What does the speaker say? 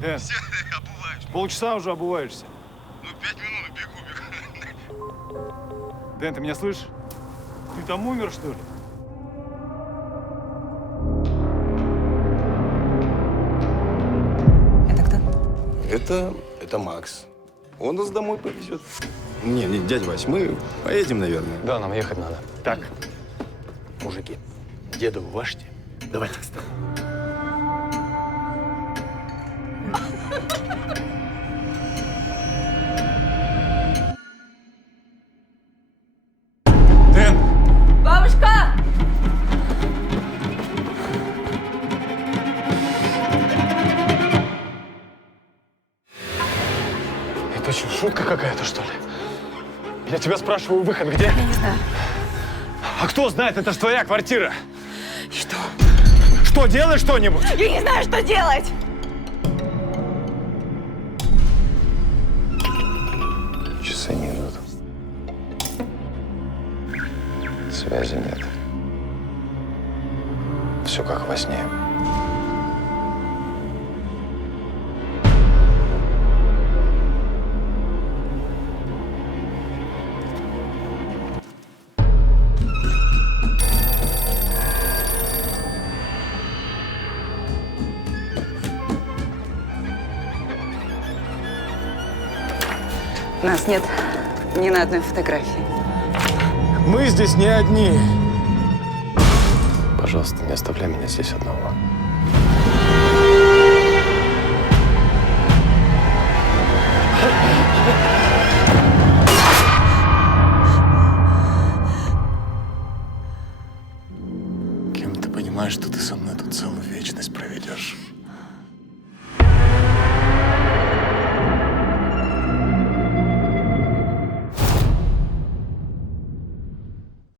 Дэн, Все, обуваюсь. полчаса уже обуваешься. Ну, 5 минут, бегу. Дэн, ты меня слышишь? Ты там умер, что ли? Это кто? Это Макс. Он нас домой повезет. Не, дядя Вась, мы поедем, наверное. Да, нам ехать надо. Так, мужики, деда уважьте. Давайте встать. Дэн! Бабушка! Это что, шутка какая-то, что ли? Я тебя спрашиваю, выход где? Я не знаю. А кто знает, это ж твоя квартира. Что? Что, делай что-нибудь? Я не знаю, что делать! Часы не идут. Связи нет. Все как во сне. Нас нет ни на одной фотографии. Мы здесь не одни. Пожалуйста, не оставляй меня здесь одного. Кем ты понимаешь, что ты со мной тут целую вечность проведешь?